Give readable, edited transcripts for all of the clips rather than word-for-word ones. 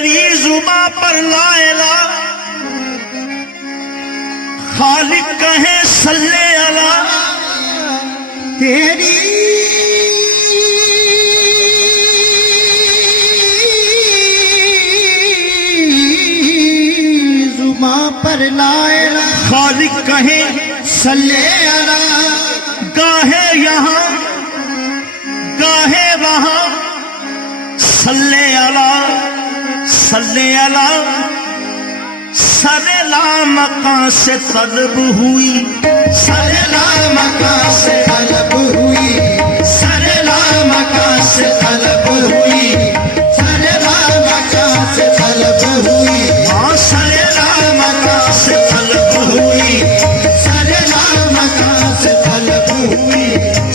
तेरी जुबां पर ला इला खालिक कहे सल्ले अला, तेरी जुबां पर ला इला खालिक कहे सल्ले अला, गाहे यहाँ गाहे वहाँ सल्ले अला सल्ले अला। सरे ला मकां से तलब हुई, सरे ला मकां से तलब हुई, सरे ला मकां से तलब हुई, सरे ला मकां से तलब हुई, हाँ सरे ला मकां से तलब हुई, सरे ला मकां से तलब हुई।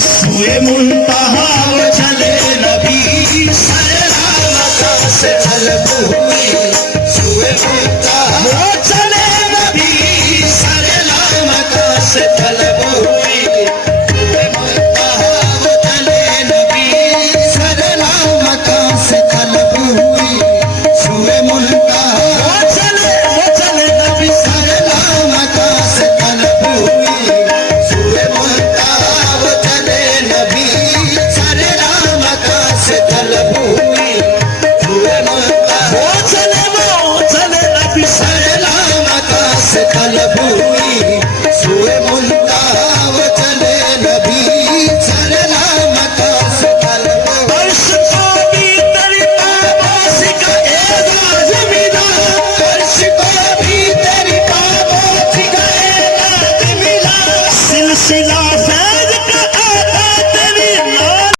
सुए मुंतहा वो चले नबी, सरे ला मकां से तलब हुई, सुए मुंतहा वो चले नबी, सरे ला मकां से तलब हुई, सुए मुंतहा वो चले नबी, सरे ला मकां से तलब हुई, सुए मुंतहा वो चले नबी सरे ला मकां से तलब हुई, सुए मुंतहा वो चले नबी, सरे ला मकां से तलब हुई, सुए मुंतहा वो चले नबी सरे ला मकां से तलब हुई, सुए मुंतहा वो चले नबी, सरे ला मकां से तलब हुई। अर्श को भी तेरी पाबोसी का एजाज मिला, अर्श को भी तेरी पाबोसी का एजाज मिला, सिलसिला फैज का आता तेरी नाल।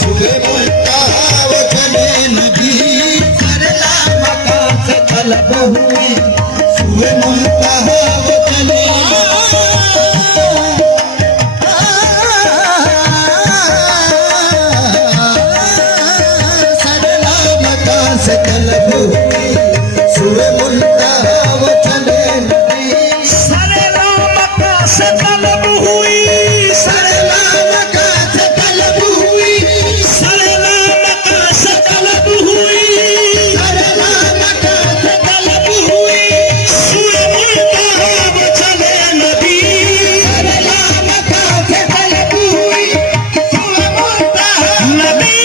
सुए मुंतहा वो चले नबी, सरे ला मकां से तलब हुई, सुए मुंतहा वो चले सरे ला मकां से तलब हुई, सुए मुंतहा वो चले नबी, सरे ला मकां से तलब हुई, सरे ला मकां से तलब हुई, सरे ला मकां से तलब हुई, सरे ला मकां से तलब हुई, सुए मुंतहा वो चले नबी, सरे ला मकां से तलब हुई, सुए मुंतहा नबी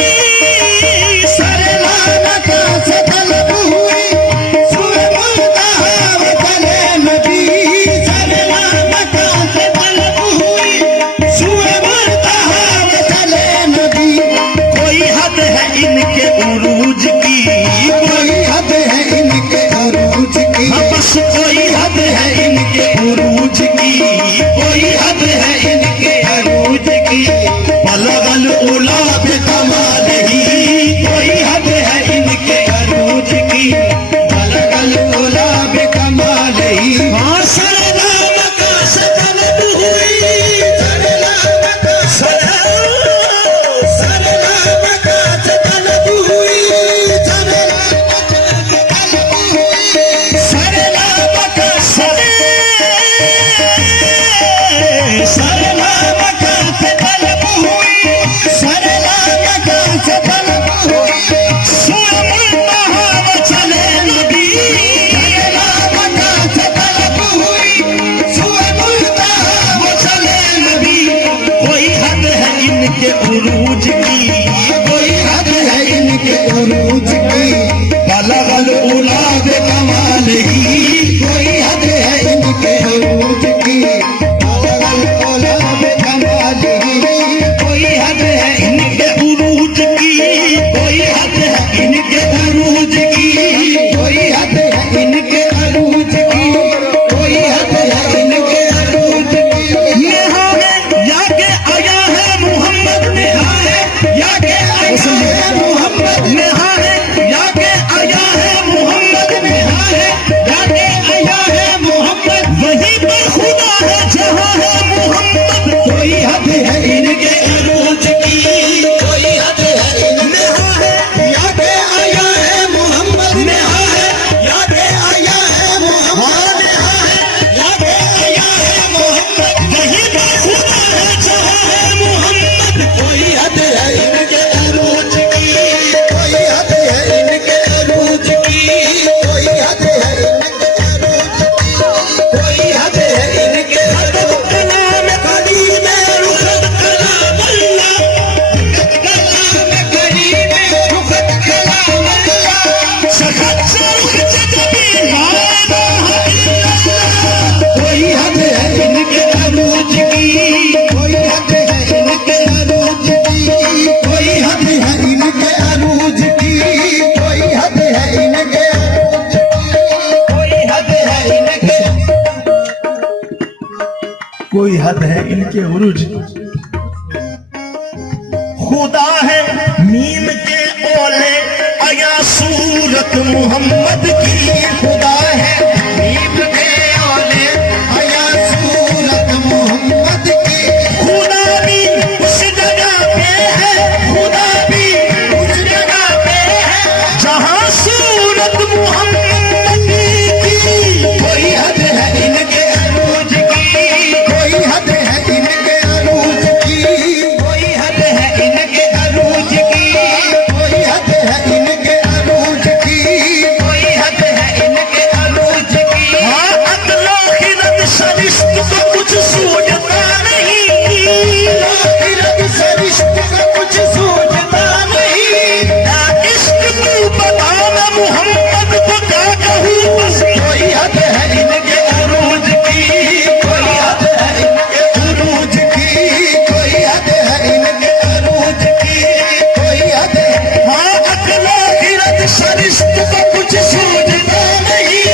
सरे ला मकां से तलब हुई, सुए मुंतहा वो चले नबी, सरे ला मकां से तलब हुई, सुए मुंतहा वो चले नबी। कोई हद है इनके उरूज की, कोई हद है इनके अरूज की, हाँ बस कोई हद है इनके उरूज की, कोई हद है इनके अरूज की। बलगल उला बेकमाल ही, कोई हद है इनके अरूज की। बलगल उला बेकमाल ही, हाँ सरे ला मकां से तलब हुई, सरे ला मकां सरे सरे ला मकां से तलब हुई, सरे ला मकां से तलब हुई, सरे ला मकां सरे कोई हद है इनके उरूज की। खुदा है मीम के ओले आया सूरत मोहम्मद की। खुदा है नीम के ओले आया सूरत मोहम्मद की। खुदा भी उस जगह पे है, खुदा भी उस जगह पे है जहां सूरत मोहम्मद की। कोई हद है इनके अरूज की, कोई हद है इनके अरूज की, कोई हद है इनके अरूज की, कोई हद है इनके अरूज की, कोई हद है इनके अरूज की। हाँ अकलो खिरत सरिश्त को कुछ सूझता नहीं, आखिरत सरिश्त का कुछ सूझता नहीं। ना इश्क तू बता मैं मोहम्मद को क्या कहूँ बस। कोई हद है इनके अरूज की, कोई हद है इनके अरूज की, कोई हद है इनके अरूज की, कोई हद है। हाँ अकलो खिरत सरिश्त को कुछ सूझता नहीं,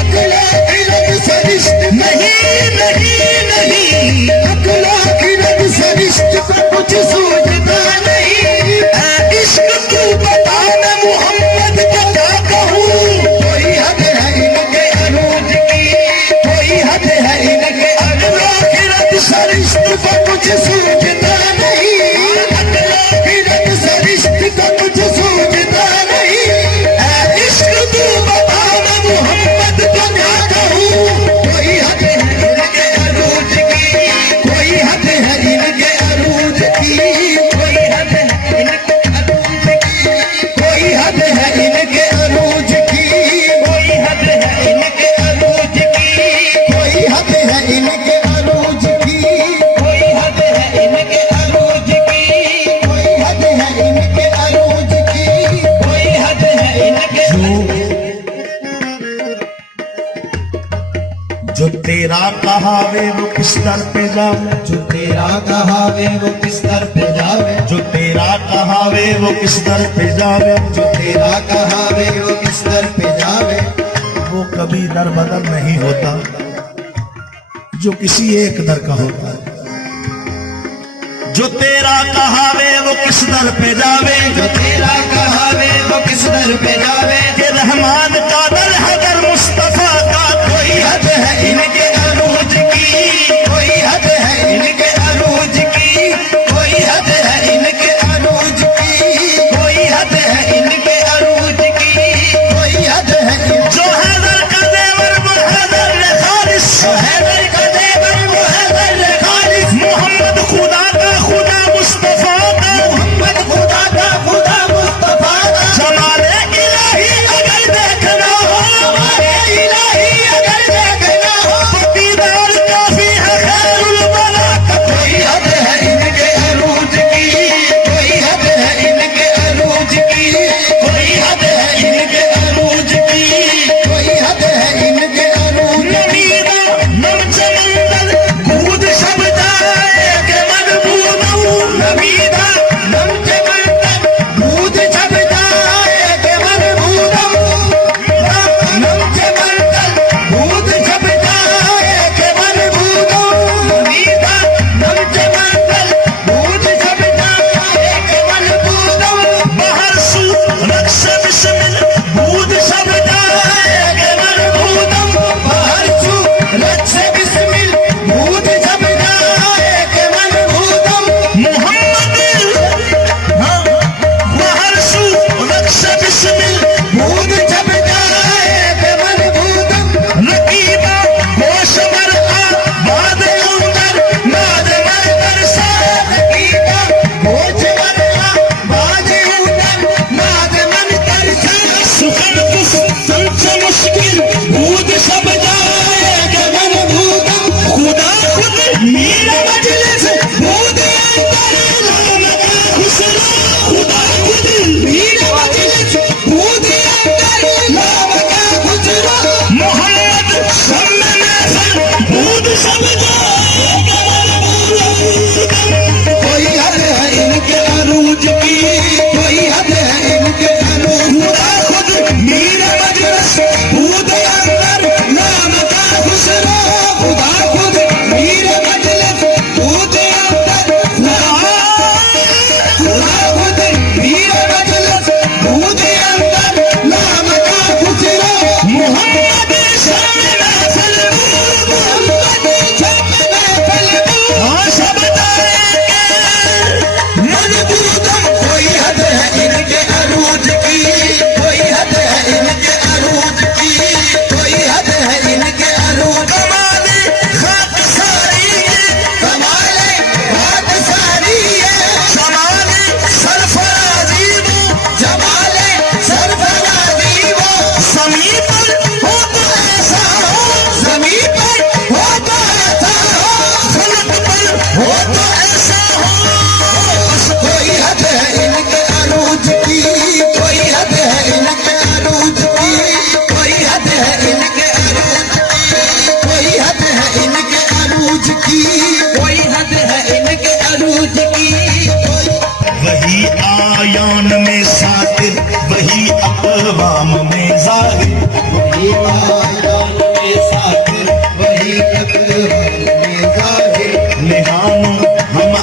अकला खिलत सरिश्त नहीं नहीं नहीं। अकला खिलत सरिश्त का कुछ सूझता नहीं। ऐ इश्क तू बता मैं मोहम्मद को क्या कहूँ। कोई हद है इनके अरूज की, कोई हद है इनके अकला खिलत सरिश्त का कुछ सूझता नहीं। अकला खिलत सरिश्त का कुछ सूझता नहीं। ऐ इश्क तू बता मैं मोहम्मद को क्या कहूँ। कोई हद है इनके अरूज की, कोई हद है इनके अरूज की, कोई हद है इनके अरूज की, कोई हद है इनके अरूज की, कोई हद है इनके अरूज की, कोई हद है इनके अरूज की, कोई हद है इनके अरूज की, कोई हद है इनके अरूज की। कोई हद है इनके। जो तेरा कहावे वो किस दर पे जावे, जो तेरा कहावे वो किस दर पे जावे, जो तेरा कहावे वो किस दर पे जावे, जो तेरा कहावे वो किस दर पे जावे, वो कभी दर बदल नहीं होता जो किसी एक दर का होता है। जो तेरा कहावे वो किस दर पे जावे, जो तेरा कहावे वो किस दर पे जावे। कि रहमान का दर है दर मुस्तफा का। कोई हद है इनके अरूज की, कोई हद है इनके अरूज की, कोई हद है इनके अरूज की, कोई हद है इनके अरूज की, कोई हद है। जो हैदर का देवर वो हैदर खालिस, हैदर का देवर वो हैदर खालिस, मोहम्मद खुदा का खुदा मुस्तफा का। मोहम्मद खुदा का खुदा मुस्तफा का। जमाले इलाही अगर देखना हो, हमारे इलाही अगर देखना हो, तो दीदार काफी है खैरुल बला का। कोई हद है इनके अरूज की, कोई हद है इनके अरूज की, कोई हद है इनके अरूज की, कोई हद है इनके अरूज। नमीदा नम चमंदर कूद सब जाए के मनबूदऊ। नबीदा नम के मंदर दूध छप जाए के मन भूदम। नम के मंदर दूध छप जाए के मन भूदम। नबीदा नम के मंदर दूध छप जाए के मन भूदम। बाहर सू रक्ष बिस्मिल दूध सब जाए के मन भूदम बाहर छू लक्ष बिस्मिल दूध छप जाए के मन भूदम। मोहम्मद। हाँ बाहर सू रक्ष बिस्मिल दूध छप जाए के मन भूदम। नकीबा होश मर आ बाद अंदर नाद मर सा। नकीबा होश मर आ बाद अंदर नाद मन कर सा। सुखन कुछ संच मुश्किल दूध सब जाए के मन भूदम। खुदा खुद मीरा मजलिस दूध अंदर नाम का खुसरो। खुदा खुद मीरा मजलिस दूध अंदर नाम का खुसरो। मोहम्मद सम्मे में दूध सब जाए के मन भूदम। कोई हद है इनके अरूज की, कोई हद है इनके अरूज। खुदा खुद मीरा मजलिस दूध अंदर नाम का खुसरो। खुदा खुद मीरा मजलिस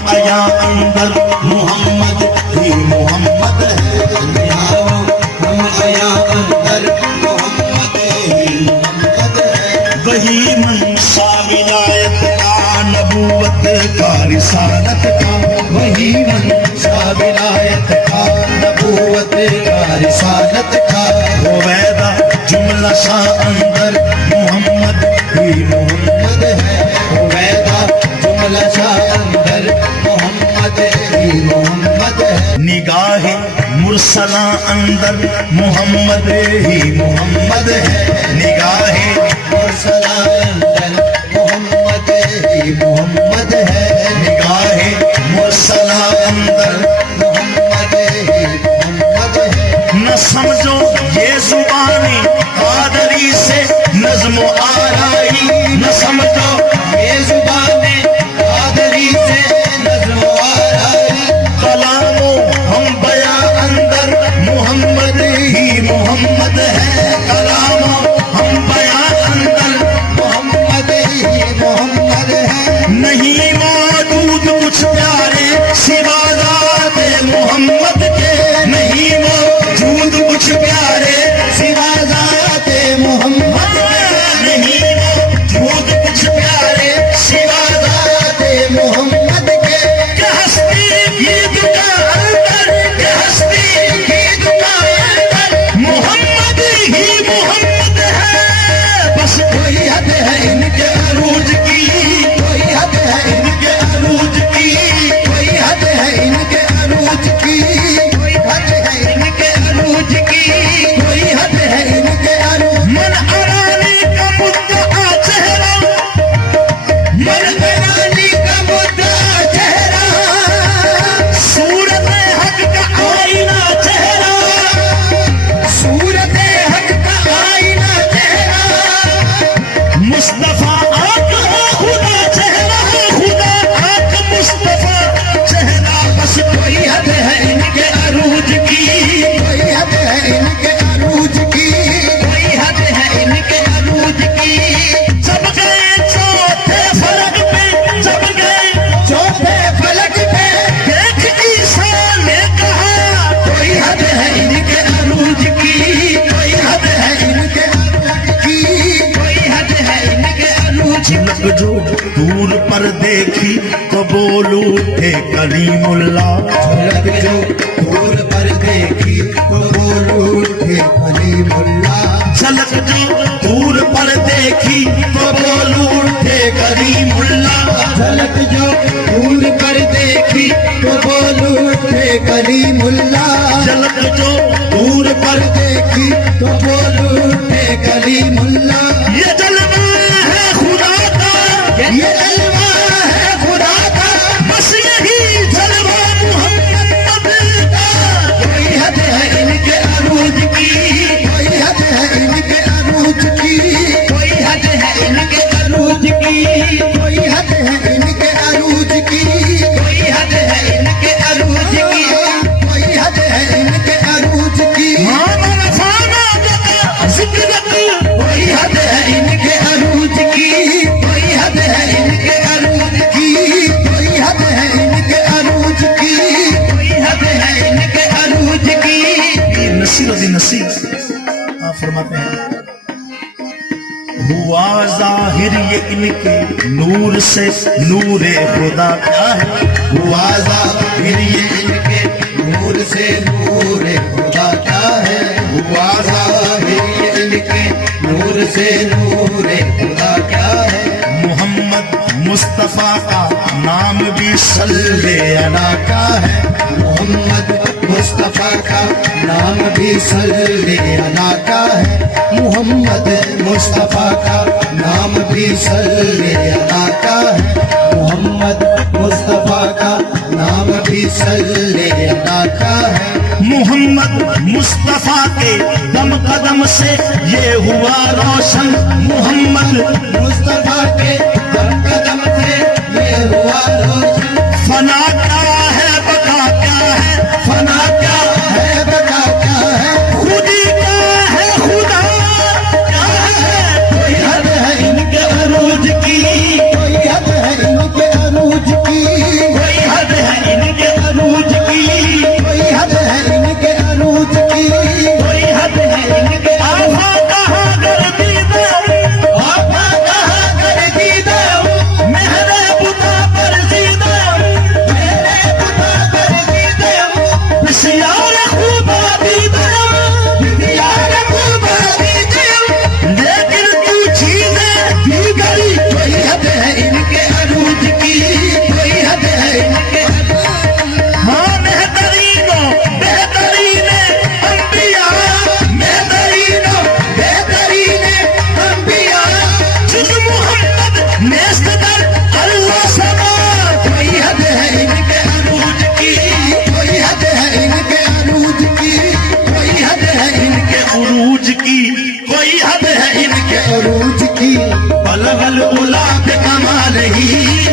आया अंदर मोहम्मद ही मोहम्मद है। आओ हम आया अंदर मोहम्मद ही मोहम्मद है। वही मनसा विलायत का नबूवत का रिसालत का, वही मनसा विलायत का नबूवत का रिसालत का। वो वैदा जुमला सा अंदर मोहम्मद ही मोहम्मद है वो वैदा जुमला सा अंदर मोहम्मद ही मोहम्मद है। निगाहे मुरसला अंदर मोहम्मद ही मोहम्मद है। निगाहे मुरसला अंदर मोहम्मद ही मोहम्मद है। निगाहे मुरसला अंदर मोहम्मद ही मोहम्मद है। न समझो ये जुबानी कादरी से नज्म आराई, न समझो ये जुबाने कादरी से नज़्म आराई। कलामो हम बया अंदर मोहम्मद ही मोहम्मद है। कलामो हम बया अंदर मोहम्मद ही मोहम्मद है। नहीं मौजूद कुछ प्यारे सिवा ज़ाते मोहम्मद के, नहीं मौजूद कुछ प्यारे सिवा ज़ाते मोहम्मद के। नहीं मौजूद कुछ प्यारे सिवा ज़ाते मोहम्मद के। के हस्ती की दुकान अंदर, के हस्ती की दुकान अंदर मोहम्मद ही मोहम्मद है। बस कोई हद है इनके अरूज की, कोई हद है इनके अरूज की, कोई हद है इनके अरूज की। कोई हद है इनके अरूज की। कोई हद है इनके अरूज। मन अरानी का मुद्दा चेहरा, मन बनानी का मुद्दा चेहरा। सूरत हक का आईना चेहरा, सूरत हक का आईना चेहरा। मुस्तफा आक है खुदा चेहरा, खुदा आक मुस्तफा चेहरा। बस कोई हद है इनके अरूज की, कोई हद है इनके अरूज की। कोई हद है इनके अरूज की। जब गए चौथे फलक पे, जब गए चौथे फलक पे देख ईसा ने कहा कोई हद है इनके अरूज की। कोई हद है इनके अरूज की। कोई हद है इनके अरूज की। झलक जो दूर पर देखी तो बोल उठे कलीमुल्लाह। झलक जो दूर पर देखी तो बोल उठे कलीमुल्लाह। झलक जो दूर पर देखी तो बोल उठे कलीमुल्लाह। झलक जो दूर पर देखी तो बोल उठे कलीमुल्लाह। झलक जो दूर पर देखी तो बोल उठे कलीमुल्लाह। ये जलवा है खुदा का, ये जलवा है खुदा का। बस यही जलवा मोहम्मद का। कोई हद है इनके अरूज की। कोई हद है इनके अरूज की। कोई हद है इनके अरूज की। कोई हद है इनके अरूज की। कोई हद है इनके अरूज की। कोई हद है इनके अरूज की। मामा फाना जका जिक्र कोई हद है इनके अरूज की। कोई हद है इनके अरूज की। कोई हद है इनके अरूज की। कोई हद है इनके अरूज की। नसीर अजी नसीर आप फरमाते हैं हुआ जाहिर ये इनके नूर से नूरे खुदा क्या है। हुआ ज़ाहिर ये इनके नूर से नूर खुदा क्या है। हुआ ज़ाहिर ये इनके नूर से नूर खुदा क्या है। मोहम्मद मुस्तफा का नाम भी सल्ले अला का है। मोहम्मद मुस्तफा का नाम भी सल्ले अला का है। मोहम्मद मुस्तफा का नाम भी सल्ले अला का है। मोहम्मद मुस्तफा का नाम भी सल्ले अला का है। मोहम्मद मुस्तफा के दम कदम से ये हुआ रोशन। मोहम्मद मुस्तफा के दम कदम से ये हुआ रोशन। फना क्या है बका क्या है, फना क्या है बता क्या है। खुदी क्या है खुदा क्या है। कोई हद है इनके अरूज की। कोई हद है इनके अरूज की। कोई हद पलवल उला पे कमाल ही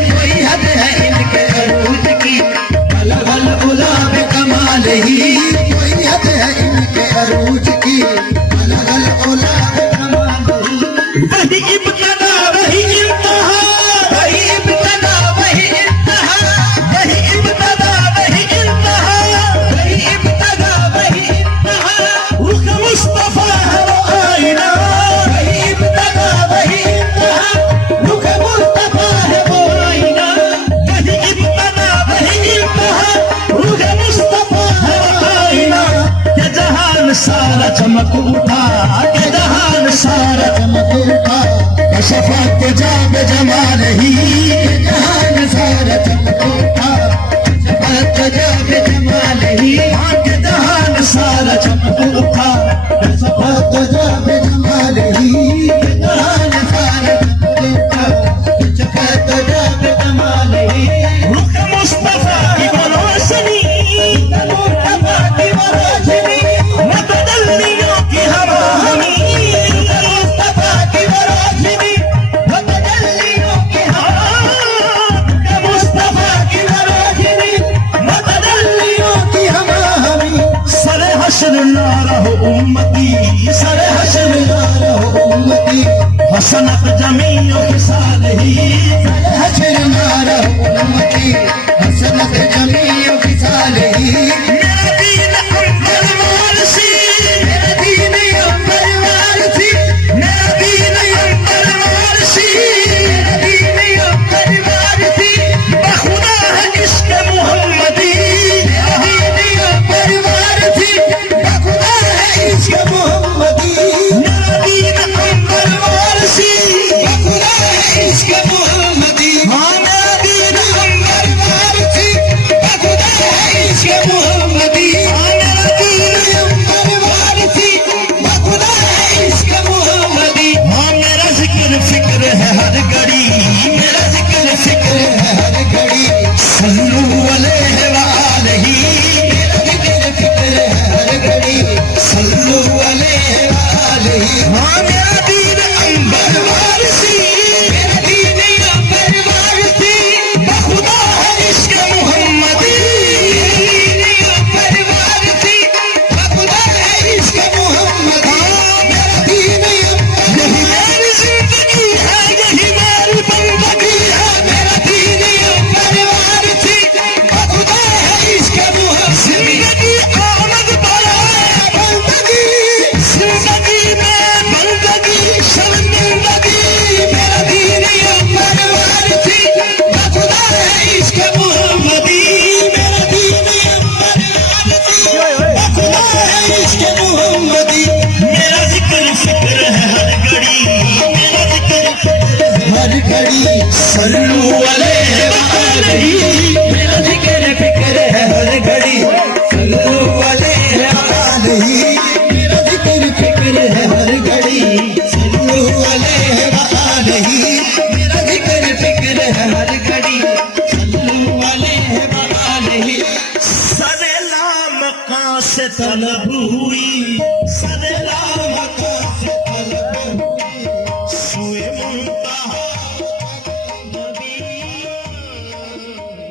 कोई हद है इनके अरूज की पलवल उला पे कमाल ही कोई हद है इनके अरूज की अलग अलग औलाद कमाल ही वही इब्तदा वही इंतहा वही इब्तदा वही इंतहा वही इब्तदा वही इंतहा वही इब्तदा वही इंतहा रुख मुस्तफा है वो आईना वही इब्तदा वही इंतहा रुख मुस्तफा है वो आईना वही इब्तदा वही इंतहा रुख मुस्तफा है वो आईना क्या जहान सारा चमक उठा क्या जहान सारा चमक उठा शफात जाब जमाल ही जहान सारा चमक उठा शफात जाब जमाल ही हाँ के जहान सारा चमक उठा सफात जाब जमाल ही जहान सारा चमक उठा सफात जाब जमाल ही रुख मुस्तफा की रोशनी मुस्तफा की रोशनी मतदल्लियों की हवा हमी मुस्तफा की रोशनी मतदल्लियों की हवा मुस्तफा की रोशनी मतदल्लियों की हवा हमी सरे हश्र ना रहो उम्मती सरे हश्र उम्मती हसनत जमीओं के साल ही हशर नारा उम्मती हसनत जमीओ की सालही मेरा दीन अंबर वारसी मेरा दीन अंबर वारसी मेरा दीन अंबर वारसी मेरा दीन अंबर वारसी बखुदा है इश्क मुहम्मदी मेरा दीन अंबर वारसी बखुदा है इश्क मोहम्मदी मेरा दीन अंबर वारसी बखुदा है इश्क मोहम्मदी हाँ मेरा दीन अंबर वारसी बखुदा है इश्क मोहम्मदी हाँ मेरा दीन अंबर वारसी बखुदा है इश्क मोहम्मदी हाँ मेरा जिक्र फिक्र है हर घड़ी मेरा जिक्र फिक्र है हर घड़ी सल्लू अलैहि व आलिही मेरा जिक्र फिक्र है हर घड़ी सल्लू अलैहि व आलिही हाँ मेरा दीन अंबर वारसी मेरा दीन अंबर वारसी बखुदा है इश्क मुहम्मदी दीन अंबर वारसी बखुदा है इश्क मोहम्मदी मेरा दीन अंबर यही मेरी जिंदगी है यही मेरी बंदगी है मेरा दीन अंबर वारसी बखुदा है इश्क मोहम्मदी जिंदगी आमद बराए बंदगी जिंदगी में बंदगी शर्मिंदगी मेरा दीन अंबर वारसी बखुदा है इश्क मोहम्मदी मेरा दीन अंबर वारसी बखुदा है इश्क मोहम्मदी मेरा जिक्र फिक्र है हर घड़ी मेरा जिक्र हर घड़ी सल्लू अलैहि व आलिही मेरा जिक्र फिक्र है हर घड़ी सल्लू अलैहि व आलिही मेरा जिक्र फिक्र है हर घड़ी सल्लू अलैहि व आलिही मेरा जिक्र फिक्र है हर घड़ी सल्लू अलैहि व आलिही सरेला मकां से तलब हुई